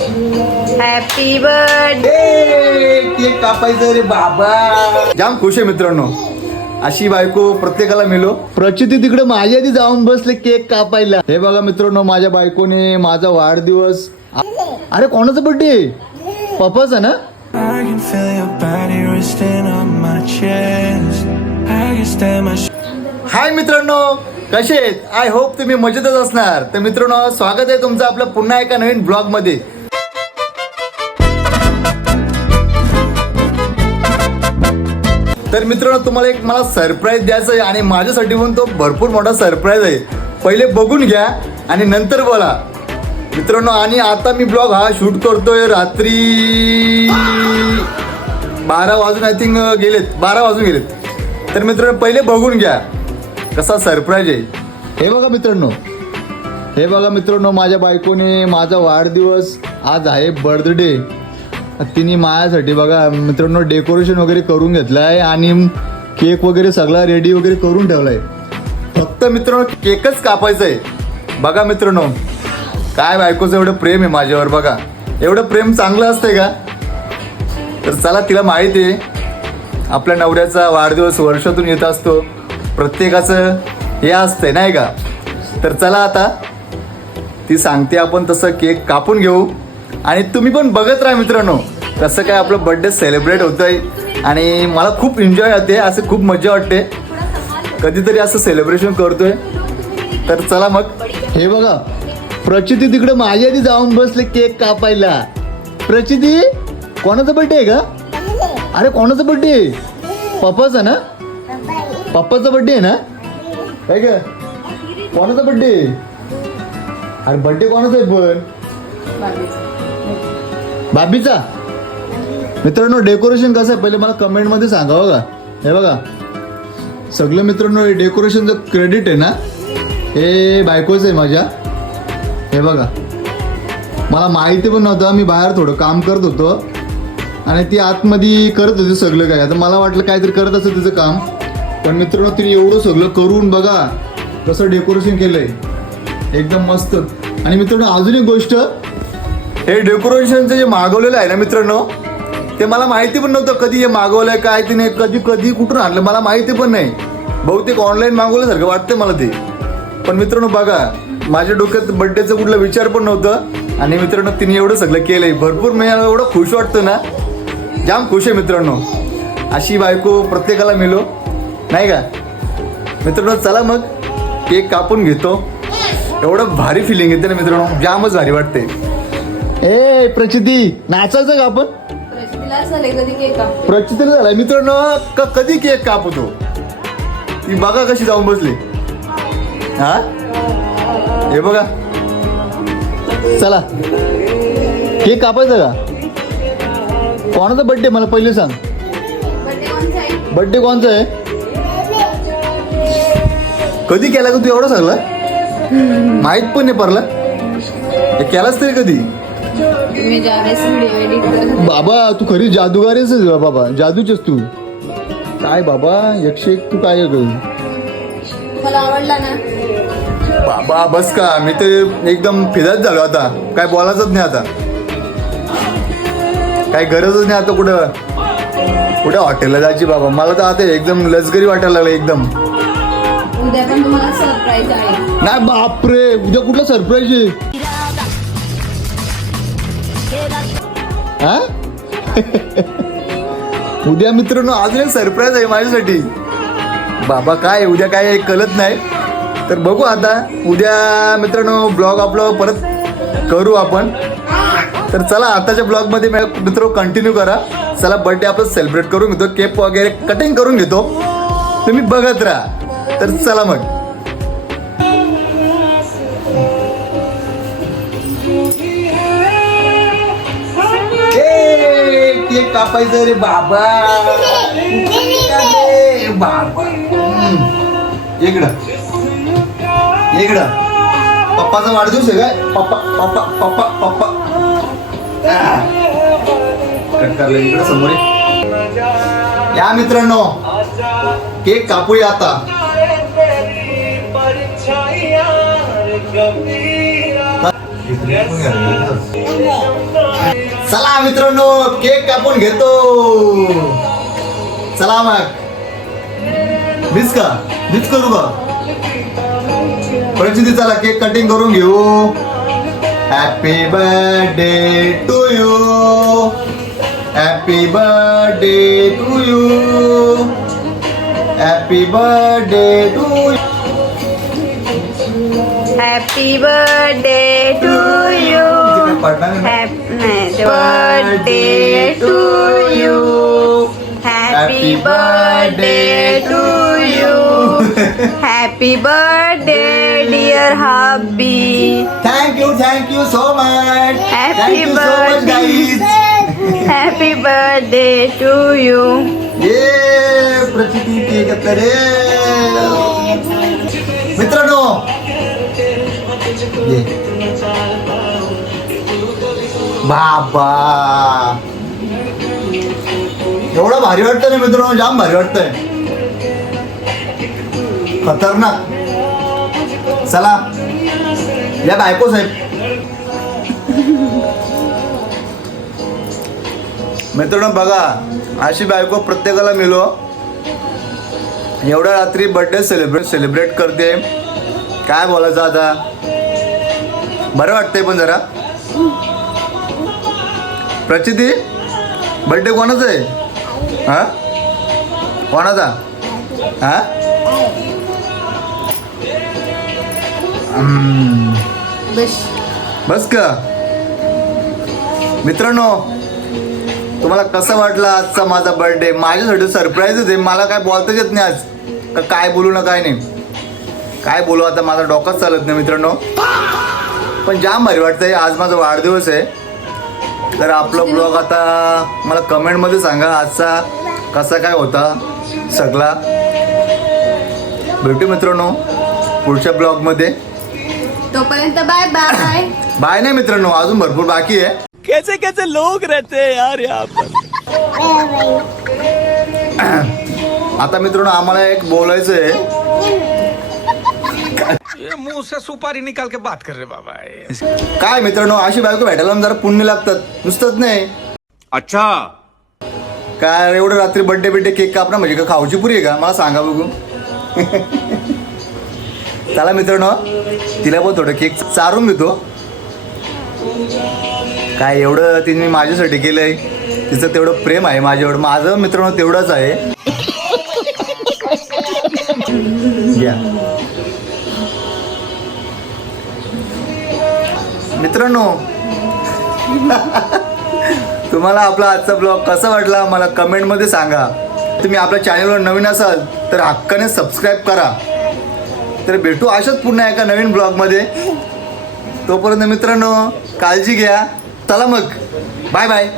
Happy birthday. Cake कापायचं रे बाबा. जाम खुश आहे मित्रांनो, अशी बायको प्रत्येकाला मिळो. प्रचिती तिकडे माझ्या आधी जाऊन बसले केक कापायला. हे बघा मित्रांनो, माझ्या बायकोने माझा वाढदिवस. अरे कोणाचा बर्थडे? पप्पाचा ना. हाय मित्रांनो, कसे आहेत? आय होप तुम्ही मजेतच असणार. तर मित्रांनो, स्वागत आहे तुमचं आपलं पुन्हा एका नवीन ब्लॉग मध्ये. तर मित्रांनो, तुम्हाला एक मला सरप्राईज द्यायचं आहे आणि माझ्यासाठी पण तो भरपूर मोठा सरप्राईज आहे. पहिले बघून घ्या आणि नंतर बोला मित्रांनो. आणि आता मी ब्लॉग हा शूट करतोय रात्री 12 वाजून आय थिंक गेलेत. 12 वाजून गेलेत. तर मित्रांनो, पहिले बघून घ्या कसा सरप्राईज आहे. हे बघा मित्रांनो, माझ्या बायकोने माझा वाढदिवस आज आहे बर्थडे. तिने माझ्यासाठी बघा मित्रांनो डेकोरेशन वगैरे करून घेतलाय आणि केक वगैरे सगळा रेडी वगैरे करून ठेवलाय. फक्त मित्रांनो केकच कापायचा आहे. बघा मित्रांनो, काय बायकोचं एवढं प्रेम आहे माझ्यावर. बघा एवढं प्रेम चांगलं असतंय का? तर चला, तिला माहिती आहे आपल्या नवऱ्याचा वाढदिवस वर्षातून येत असतो, प्रत्येकाचं हे असतंय नाही का. तर चला आता ती सांगते आपण तसं केक कापून घेऊ आणि तुम्ही पण बघत राहा मित्रांनो कसं काय आपलं बर्थडे सेलिब्रेट होतंय. आणि मला खूप एन्जॉय होते, असं खूप मजा वाटते कधीतरी असं सेलिब्रेशन करतोय. तर चला मग. हे बघा प्रचिती तिकडे माझ्या आधी जाऊन बसले केक कापायला. प्रचिती, कोणाचा बर्थडे आहे का? अरे कोणाचा बर्थडे आहे? पप्पाचा ना. पप्पाचा बर्थडे आहे ना. काय का? कोणाचा बर्थडे? अरे बर्थडे कोणाचा आहे पण? बाबीचा. मित्रांनो डेकोरेशन कसं आहे पहिले मला कमेंट मध्ये सांगा. बघा हे बघा सगळं मित्रांनो, हे डेकोरेशनचं क्रेडिट आहे ना हे बायकोच आहे माझ्या. हे बघा मला माहिती पण नव्हतं, मी बाहेर थोडं काम करत होतो आणि ती आतमध्ये करत होती सगळं काय. आता मला वाटलं काहीतरी करत असं तिचं काम, पण मित्रांनो तिने एवढं सगळं करून बघा कसं डेकोरेशन केलंय एकदम मस्त. आणि मित्रांनो अजून एक गोष्ट, हे डेकोरेशनचं जे मागवलेलं आहे ना मित्रांनो, ते मला माहिती पण नव्हतं कधी हे मागवलंय काय तिने, कधी कुठून आणलं मला माहिती पण नाही. बहुतेक ऑनलाईन मागवल्यासारखं वाटतं मला ते. पण मित्रांनो बघा माझ्या डोक्यात बर्थडेचा कुठला विचार पण नव्हतं आणि मित्रांनो तिने एवढं सगळं केलंय. भरपूर मी एवढं खुश वाटतं ना, जाम खुश आहे मित्रांनो. अशी बायको प्रत्येकाला मिळो नाही का मित्रांनो. चला मग केक कापून घेतो. एवढं भारी फिलिंग येते ना मित्रांनो, जामच भारी वाटते. ए प्रचिती, नाचायचं का आपण? प्रचितीला झालाय मित्रांनो कधी केक कापतो. ती बघा कशी जाऊन बसली. हा हे बघा. चला केक कापायचं का? कोणाचा बर्थडे मला पहिले सांग. बर्थडे कोणचा आहे? कधी केला का तू एवढं सगळं? माहित पण नाही पडलं. हे केलास तरी कधी? बाबा तू खरी जादूगारीच बाबा, जादूचेस तू. काय बाबा 101 तू काय मला आवडला ना बाबा. बस का, मी तर एकदम फिदाच झालो आता. काय बोलायचंच नाही आता, काय गरजच नाही आता कुठं हॉटेलला जायची बाबा. मला तर आता एकदम लक्झरी वाटायला लागलं एकदम. उद्या पण तुम्हाला सरप्राईज आहे. नाही बापरे, उद्या कुठला सरप्राईज आहे? हा उद्या मित्रांनो अजून एक सरप्राईज आहे माझ्यासाठी. बाबा काय उद्या काय कळत नाही. तर बघू आता उद्या मित्रांनो ब्लॉग आपलं परत करू आपण. तर चला आताच्या ब्लॉग मध्ये मित्र कंटिन्यू करा. चला बर्थडे आपण सेलिब्रेट करून घेतो, केक वगैरे कटिंग करून घेतो, तुम्ही बघत राहा. तर चला मग. केक कापायचं रे बाबा. बाबा इकडं पप्पाचा वाढदिवस आहे काय? पप्पा इकडं समोर या मित्रांनो, केक कापूया आता. चला मित्रांनो केक कापून घेतो. चला मग मिस करू का परिस्थिती. चला केक कटिंग करून घेऊ. Happy birthday to you. Happy birthday to you. Happy birthday to you. Happy birthday to you. Birthday to you. Happy birthday to you. Happy birthday dear happy. Thank you so much. Happy thank you so much birthday. Guys. Happy birthday to you. ये Prachiti cake करे मित्रांनो. ये बाबा एवढं भारी वाटतं ना मित्रांनो. जाम भारी वाटतंय. खतरनाक. चला या बायको साहेब. मित्रांनो बघा अशी बायको प्रत्येकाला मिळो. एवढ्या रात्री बर्थडे सेलिब्रेट करते. काय बोलायचं आता. बरं वाटतंय पण जरा. प्रचिती बर्थडे कोणाचा आहे. हा कोणाचा. हा बस का. मित्रांनो तुम्हाला कसं वाटलं आजचा माझा बर्थडे. माझ्यासाठी सरप्राईजच आहे. मला काय बोलताच येत नाही आज. का काय बोलू ना काय नाही. काय बोलू आता माझा डोकाच चालत नाही मित्रांनो. पण जाम भारी वाटतंय. आज माझा वाढदिवस आहे. तर आपलं ब्लॉग आता मला कमेंटमध्ये सांगा आजचा कसा काय होता सगळा. भेटू मित्रांनो पुढच्या ब्लॉगमध्ये. तोपर्यंत बाय बाय. बाय नाही मित्रांनो अजून भरपूर बाकी आहे. कैसे कैसे लोग रहते हैं यार यहाँ पर. आता मित्रांनो आम्हाला एक बोलायचं आहे. ये मुंह से सुपारी निकाल के बात कर रहे बाबा. काय मित्रांनो अशी बायको भेटायला जरा पुण्य लागतात नुसतंच नाही. अच्छा काय एवढं रात्री बर्थडे केक कापणं म्हणजे का खाऊची पुरी आहे का मला सांगा बघू. चला मित्रांनो तिला पण थोडं केक चारून घेतो. काय एवढं तिने माझ्यासाठी केलंय. तिचं तेवढं प्रेम आहे माझ्यावर. माझं मित्रांनो तेवढंच आहे. या मित्रांनो तुम्हाला आपला आजचा ब्लॉग कसा वाटला मला कमेंटमध्ये सांगा. तुम्ही आपल्या चॅनलवर नवीन असाल तर हक्काने सबस्क्राईब करा. तर भेटू अशाच पुन्हा एका नवीन ब्लॉगमध्ये. तोपर्यंत मित्रांनो काळजी घ्या. चला मग बाय बाय.